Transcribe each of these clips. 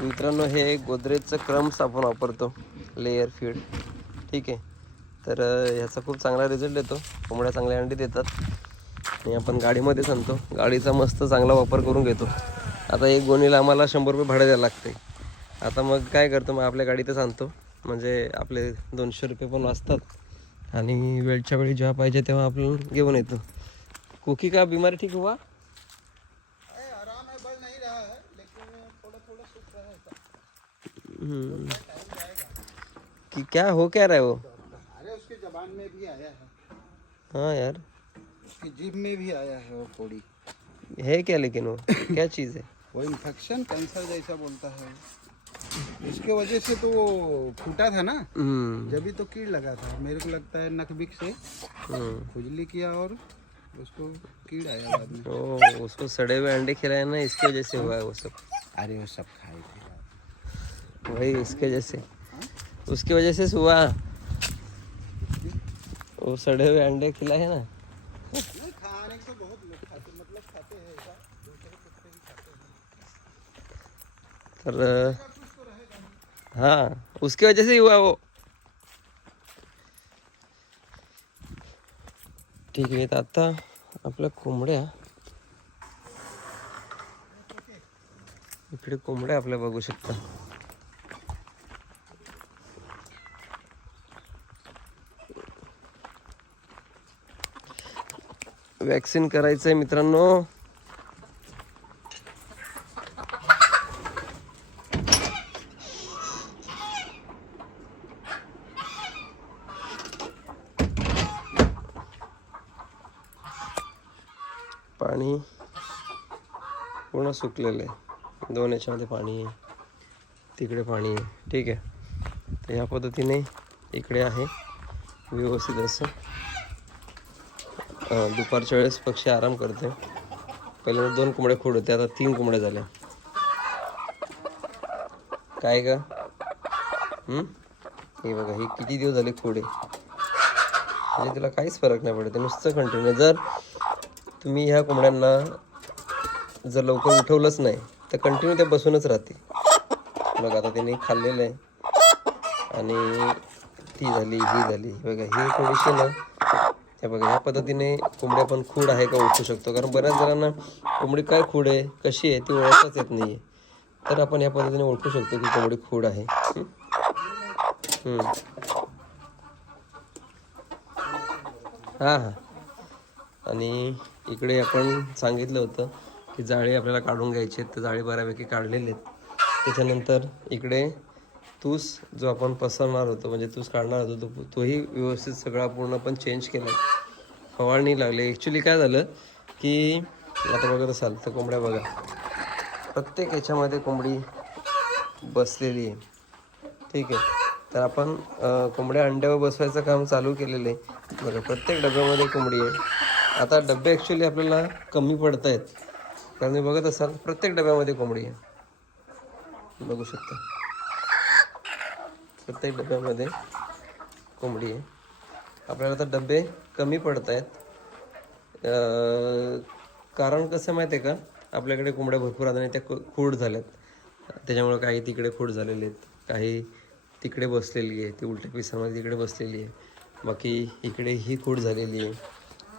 मित्रांनो हे गोदरेजचं क्रम्स आपण वापरतो लेयर फीड ठीक आहे? तर ह्याचा खूप चांगला रिझल्ट येतो कोंबड्या चांगल्या अंडी देतात. आणि आपण गाडीमध्येच आणतो गाडीचा मस्त चांगला वापर करून घेतो. आता एक गोणीला आम्हाला शंभर रुपये भाडं द्यायला लागते आता मग काय करतो मग आपल्या गाडीतच आणतो. म्हणजे आपले दोनशे रुपये पण वाचतात. आणि वेळच्या वेळी जेव्हा पाहिजे तेव्हा आपण घेऊन येतो. कुकी का बिमारी ठीक व्हा कि क्या हो क्या रहा है वो? अरे उसके जबान में भी आया है। हाँ यार। उसकी जीभ में भी आया है वो फोड़ी है क्या लेकिन वो? क्या चीज़ है? वो इन्फेक्शन कैंसर जैसा बोलता है उसके वजह से तो वो फूटा था ना। हम्म। जब भी तो कीड़ लगा था। मेरे को लगता है नख बिक से हम्म। खुजली किया और उसको कीड़ आया बाद में। ओ उसको सड़े हुए अंडे खिलाए ना इसकी वजह से हुआ है वो सब। अरे वो सब खाए थे। वही उसके वजह से। उसकी वजह से हुआ वो सड़े हुए अंडे खिलाए ना। खाते हैं हैं हाँ उसकी वजह से ही हुआ वो। ठीक तर आता आपल्या कोंबड्या इकडे कोंबड्या आपल्या बघू शकता। वॅक्सिन करायचं आहे मित्रांनो. पाणी पूर्ण सुकलेलं आहे. दोन याच्यामध्ये पाणी आहे. तिकडे पाणी आहे. ठीक आहे. तर ह्या पद्धतीने इकडे आहे. व्यवस्थित असं. दुपारच्या वेळेस पक्षी आराम करते. पहिल्यांदा दोन कोंबड्या खोड होते आता तीन कोंबड्या झाल्या. काय का हे? बघा हे किती दिवस झाले खोडे? म्हणजे तिला काहीच फरक नाही पडत नुसतं कंटिन्यू जर तुम्ही ह्या कोंबड्यांना जर लवकर उठवलंच नाही तर कंटिन्यू ते बसूनच राहते. बघा आता तिने खाल्लेलं आहे. आणि ती झाली ही झाली. बघा ही थोडीशी ना त्या बघा ह्या पद्धतीने कोंबड्या पण खूड आहे का ओळखू शकतो. कारण बऱ्याच जणांना कोंबडी काय खूड आहे कशी आहे ती ओळखच येत नाही आहे तर आपण ह्या पद्धतीने ओळखू शकतो की कोंबडी खूड आहे. हां हां. आणि इकडे आपण सांगितलं होतं की जाळी आपल्याला काढून घ्यायची आहेत. तर जाळी बऱ्यापैकी काढलेले आहेत. त्याच्यानंतर इकडे तूस जो आपण पसरणार होतो म्हणजे तूस काढणार होतो तो तोही व्यवस्थित सगळा पूर्ण पण चेंज केला. फवारणी लागली. ॲक्च्युली काय झालं की आता बघत असाल तर कोंबड्या बघा. प्रत्येक याच्यामध्ये कोंबडी बसलेली आहे. ठीक आहे. तर आपण कोंबड्या अंड्यावर बसवायचं काम चालू केलेलं आहे. बघा प्रत्येक डब्यामध्ये कोंबडी आहे. आता डबे ॲक्च्युली आपल्याला कमी पडत आहेत. कारण तुम्ही बघत असाल प्रत्येक डब्यामध्ये कोंबडी आहे. बघू शकता. प्रत्येक डब्यामध्ये कोंबडी आहे. आपल्याला आता डबे कमी पडत आहेत कारण कसं माहिती आहे का? आपल्याकडे कोंबड्या भरपूर आता त्या खूड झाल्यात. त्याच्यामुळे काही तिकडे खूड झालेले आहेत. काही तिकडे बसलेली आहे. ती उलट्या पिसामध्ये तिकडे बसलेली आहे. बाकी इकडे ही खूड झालेली आहे.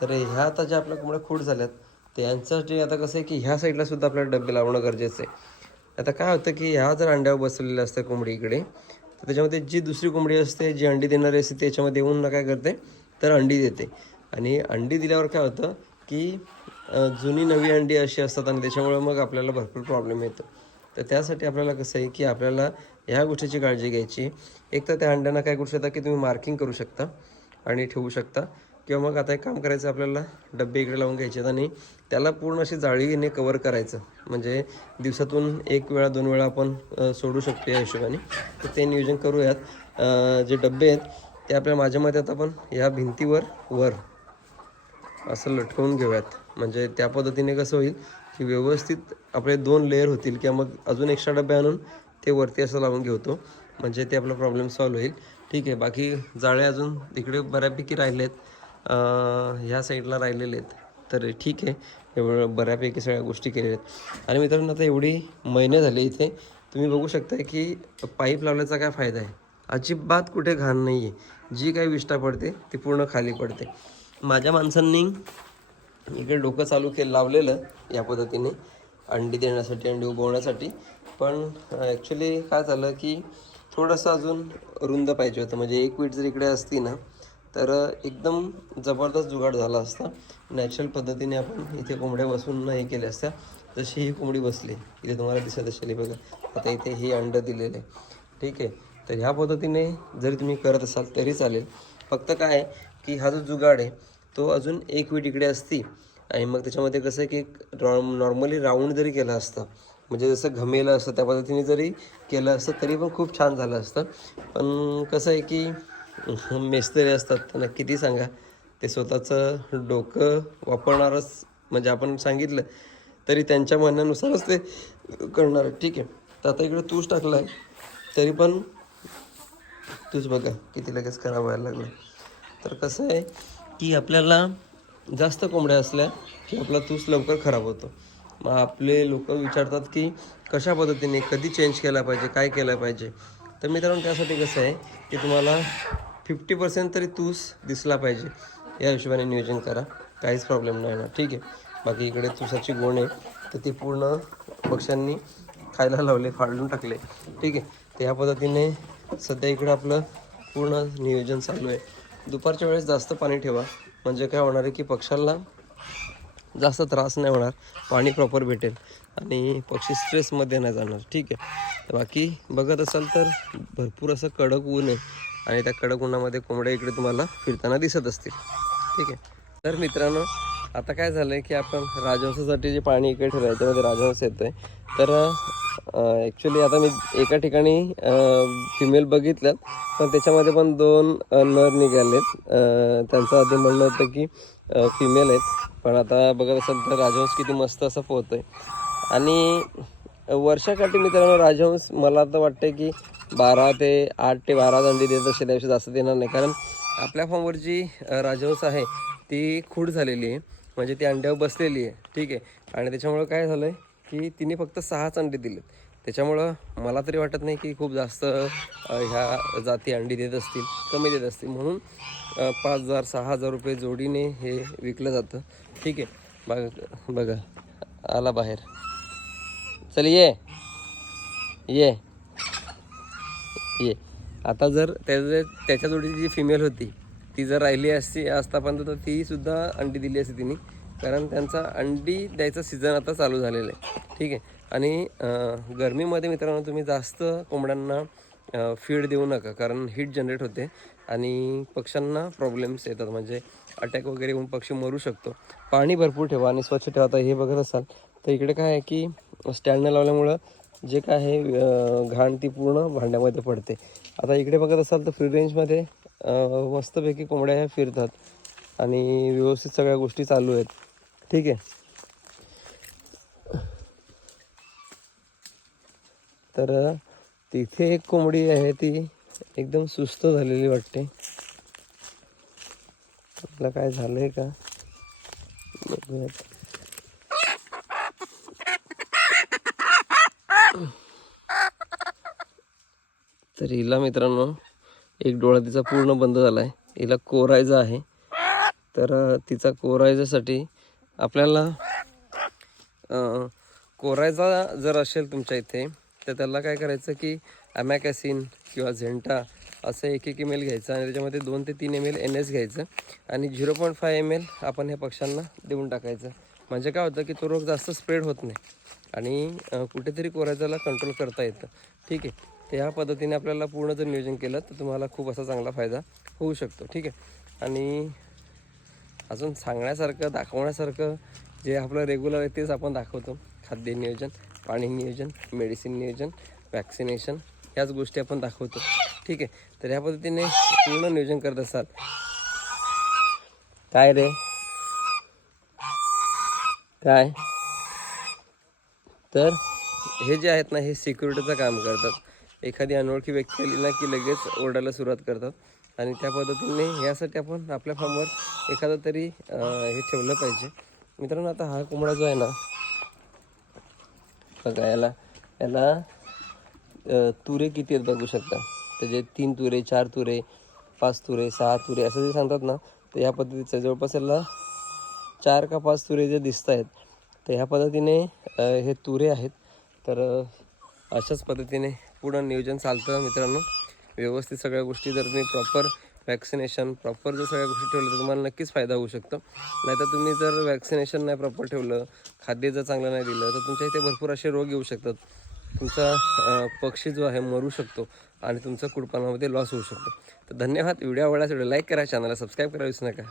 तर ह्या आता ज्या आपल्या कोंबड्या खूड झाल्यात त्यांच्यासाठी आता कसं आहे की ह्या साईडला सुद्धा आपल्याला डबे लावणं गरजेचं आहे. आता काय होतं की ह्या जर अंड्यावर बसलेल्या असतं कोंबडी इकडे त्याच्यामध्ये जी दुसरी कोंबडी असते जी अंडी देणारी असते त्याच्यामध्ये येऊन ना काय करते तर अंडी देते. आणि अंडी दिल्यावर काय होतं की जुनी नवी अंडी अशी असतात आणि त्याच्यामुळे मग आपल्याला भरपूर प्रॉब्लेम येतो. तर त्यासाठी आपल्याला कसं आहे की आपल्याला ह्या गोष्टीची काळजी घ्यायची. एक तर त्या अंड्यांना काय करू शकता की तुम्ही मार्किंग करू शकता आणि ठेवू शकता. किंवा मग आता एक काम करायचं आपल्याला डबे इकडे लावून घ्यायचे आहेत आणि त्याला पूर्ण अशी जाळीने कवर करायचं. म्हणजे दिवसातून एक वेळा दोन वेळा आपण सोडू शकतो या हिशोबाने. तर ते नियोजन करूयात. जे डब्बे आहेत ते आपल्या माझ्या मते आता आपण ह्या भिंतीवर वर असं लटकवून घेऊयात. म्हणजे त्या पद्धतीने कसं होईल की व्यवस्थित आपले दोन लेअर होतील किंवा मग अजून एक्स्ट्रा डबे आणून ते वरती असं लावून घेतो. म्हणजे ते आपला प्रॉब्लेम सॉल्व्ह होईल. ठीक आहे बाकी जाळे अजून तिकडे बऱ्यापैकी राहिलेत. आहेत ह्या साईडला राहिलेले आहेत. तर ठीक आहे. एवढं बऱ्यापैकी सगळ्या गोष्टी केलेल्या आहेत. आणि मित्रांनो आता एवढी महिने झाले इथे. तुम्ही बघू शकता की पाईप लावल्याचा काय फायदा आहे? अजिबात कुठे घाण नाही आहे जी काही विष्ठा पडते ती पूर्ण खाली पडते. माझ्या माणसांनी इकडे डोकं चालू केलं लावलेलं या पद्धतीने. अंडी देण्यासाठी अंडी उगवण्यासाठी. पण ॲक्च्युली काय झालं की थोडंसं अजून रुंद पाहिजे होतं. म्हणजे एक वीट जर इकडे असती ना तर एकदम जबरदस्त जुगाड झाला असता. नॅचरल पद्धतीने आपण इथे कोंबड्या बसून हे केल्या असत्या. जशी ही कोंबडी बसली. इथे तुम्हाला दिसत असेल बघा. आता इथे ही अंडं दिलेले. ठीक आहे. तर ह्या पद्धतीने जरी तुम्ही करत असाल तरी चालेल. फक्त काय आहे की हा जो जुगाड आहे तो अजून एक वीट इकडे असती. आणि मग त्याच्यामध्ये कसं आहे की नॉर्मली राऊंड जरी केला असतं म्हणजे जसं घमेलं असतं त्या पद्धतीने जरी केलं असतं तरी पण खूप छान झालं असतं. पण कसं आहे की मेस्तरी असतात. त्यांना किती सांगा? ते स्वतःचं डोकं वापरणारच म्हणजे आपण सांगितलं तरी त्यांच्या म्हणण्यानुसारच ते करणार. ठीक आहे. तर आता इकडे तूच टाकला आहे तरी पण तूच बघा किती लगेच खराब व्हायला लागलं. तर कसं आहे की आपल्याला जास्त कोंबड्या असल्या की आपला तूस लवकर खराब होतो. मग आपले लोक विचारतात की कशा पद्धतीने कधी चेंज केला पाहिजे काय केलं पाहिजे? तर मित्रांनो त्यासाठी कसं आहे की तुम्हाला फिफ्टी पर्सेंट तरी तूस दिसला पाहिजे. या हिशोबाने नियोजन करा. काहीच प्रॉब्लेम नाही येणार. ठीक आहे? बाकी इकडे तुसाची गोण आहे. तर ती पूर्ण पक्ष्यांनी खायला लावले फाडून टाकले. ठीक आहे? तर ह्या पद्धतीने सध्या इकडं आपलं पूर्ण नियोजन चालू आहे. दुपारच्या वेळेस जास्त पाणी ठेवा. म्हणजे काय होणार आहे की पक्ष्याला जास्त त्रास नाही होणार. पाणी प्रॉपर भेटेल. आणि पक्षी स्ट्रेसमध्ये नाही जाणार. ठीक आहे? तर बाकी बघत असाल तर भरपूर असं कडक ऊन आहे. आणि त्या कडक उन्हामध्ये कोंबड्या इकडे तुम्हाला फिरताना दिसत असतील. ठीक आहे? तर मित्रांनो आता काय झालं आहे की आपण राजहंसासाठी जे पाणी इकडे ठेवलं याच्यामध्ये राजहंस येतो आहे तर ॲक्च्युली आता मी एका ठिकाणी फिमेल बघितल्यात. पण त्याच्यामध्ये पण दोन नर निघालेत. त्यांचं आधी म्हणणं होतं की फिमेल आहेत. पण आता बघत असाल तर राजहंस किती मस्त असं पोहतोय. आणि वर्षाकाठी मित्रांनो राजहंस मला तर वाटतं की बारा ते आठ ते बारा अंडी देत असेल त्यापेक्षा जास्त देणार नाही. कारण आपल्या फॉर्मवर जी राजहंस आहे ती खूड झालेली आहे. म्हणजे ती अंड्यावर बसलेली आहे. ठीक आहे? आणि त्याच्यामुळं काय झालं आहे की तिने फक्त सहाच अंडी दिलेत. त्याच्यामुळं मला तरी वाटत नाही की खूप जास्त ह्या जाती अंडी देत असतील कमी देत असतील. म्हणून पाच हजार सहा हजार रुपये जोडीने हे विकलं जातं. ठीक आहे? बघा बघा. आला बाहेर. चल ये. ये. ये. आता जर त्याचे त्याच्या जोडीची जी फिमेल होती ती जर राहिली असती आतापर्यंत तर तीसुद्धा अंडी दिली असती तिने. कारण त्यांचा अंडी द्यायचा सीझन आता चालू झालेला आहे. ठीक आहे? आणि गरमीमध्ये मित्रांनो तुम्ही जास्त कोंबड्यांना फीड देऊ नका. कारण हीट जनरेट होते आणि पक्ष्यांना प्रॉब्लेम्स येतात. म्हणजे अटॅक वगैरे होऊन पक्षी मरू शकतो. पाणी भरपूर ठेवा आणि स्वच्छ ठेवा. आता हे बघत असाल तर इकडे काय आहे की स्टँड लावल्यामुळं जे काय आहे घाण ती पूर्ण भांड्यामध्ये पडते. आता इकडे बघत असाल तर फ्री रेंजमध्ये मस्तपैकी कोंबड्या ह्या फिरतात आणि व्यवस्थित सगळ्या गोष्टी चालू आहेत. ठीक आहे. तर तिथे एक कोंबडी आहे ती एकदम सुस्त झालेली वाटते. आपलं काय झालं आहे का तर हिला मित्रांनो एक डोळा तिचा पूर्ण बंद झाला आहे हिला कोरायचा आहे. तर तिचा कोरायच्यासाठी आपल्याला अं, कोरायचा जर असेल तुमच्या इथे तर त्याला काय करायचं की ॲमॅकॅसिन किंवा झेंटा असं एक एक एम एल घ्यायचं आणि त्याच्यामध्ये दोन ते तीन एम एल एन एस घ्यायचं आणि zero point five M L आपण ह्या पक्ष्यांना देऊन टाकायचं. म्हणजे काय होतं की तो रोग जास्त स्प्रेड होत नाही. आणि कुठेतरी कोरायजाला कंट्रोल करता येतं. ठीक आहे. तर ह्या पद्धतीने आपल्याला पूर्ण जर नियोजन केलं तर तुम्हाला खूप असा चांगला फायदा होऊ शकतो. ठीक आहे. आणि अजून सांगण्यासारखं दाखवण्यासारखं जे आपलं रेग्युलर आहे तेच आपण दाखवतो. खाद्य नियोजन पाणी नियोजन मेडिसिन नियोजन वॅक्सिनेशन ह्याच गोष्टी आपण दाखवतो. ठीक आहे. तर ह्या पद्धतीने पूर्ण नियोजन करत असाल. काय रे? काय? तर हे जे आहेत ना हे सिक्युरिटीचं काम करतात. एखादी अनोळखी व्यक्ती आली ना की लगेच ओरडायला सुरुवात करतात. आणि त्या पद्धतीने यासाठी आपण आपल्या फॉर्मवर एखादं तरी हे ठेवलं पाहिजे. मित्रांनो आता हा कोंबडा जो आहे ना बघा याला याला तुरे किती आहेत बघू शकता? त्याचे तीन तुरे चार तुरे पाच तुरे सहा तुरे असं जे सांगतात ना तर या पद्धतीचं जवळपास याला चार का पाच तुरे जे दिसत आहेत तर ह्या पद्धतीने हे तुरे आहेत. तर अशाच पद्धतीने पुढं नियोजन चालतं मित्रांनो. व्यवस्थित सगळ्या गोष्टी जर तुम्ही प्रॉपर वॅक्सिनेशन प्रॉपर जर सगळ्या गोष्टी ठेवल्या तर तुम्हाला नक्कीच फायदा होऊ शकतो. नाहीतर तुम्ही जर वॅक्सिनेशन नाही प्रॉपर ठेवलं खाद्य जर चांगलं नाही दिलं तर तुमच्या इथे भरपूर असे रोग येऊ शकतात. तुमचा पक्षी जो आहे मरू शकतो आणि तुमचं कुडपानामध्ये लॉस होऊ शकतो. तर धन्यवाद. व्हिडिओ आवडल्यास व्हिडिओ लाईक करा चॅनलला सबस्क्राईब करा विसरू नका.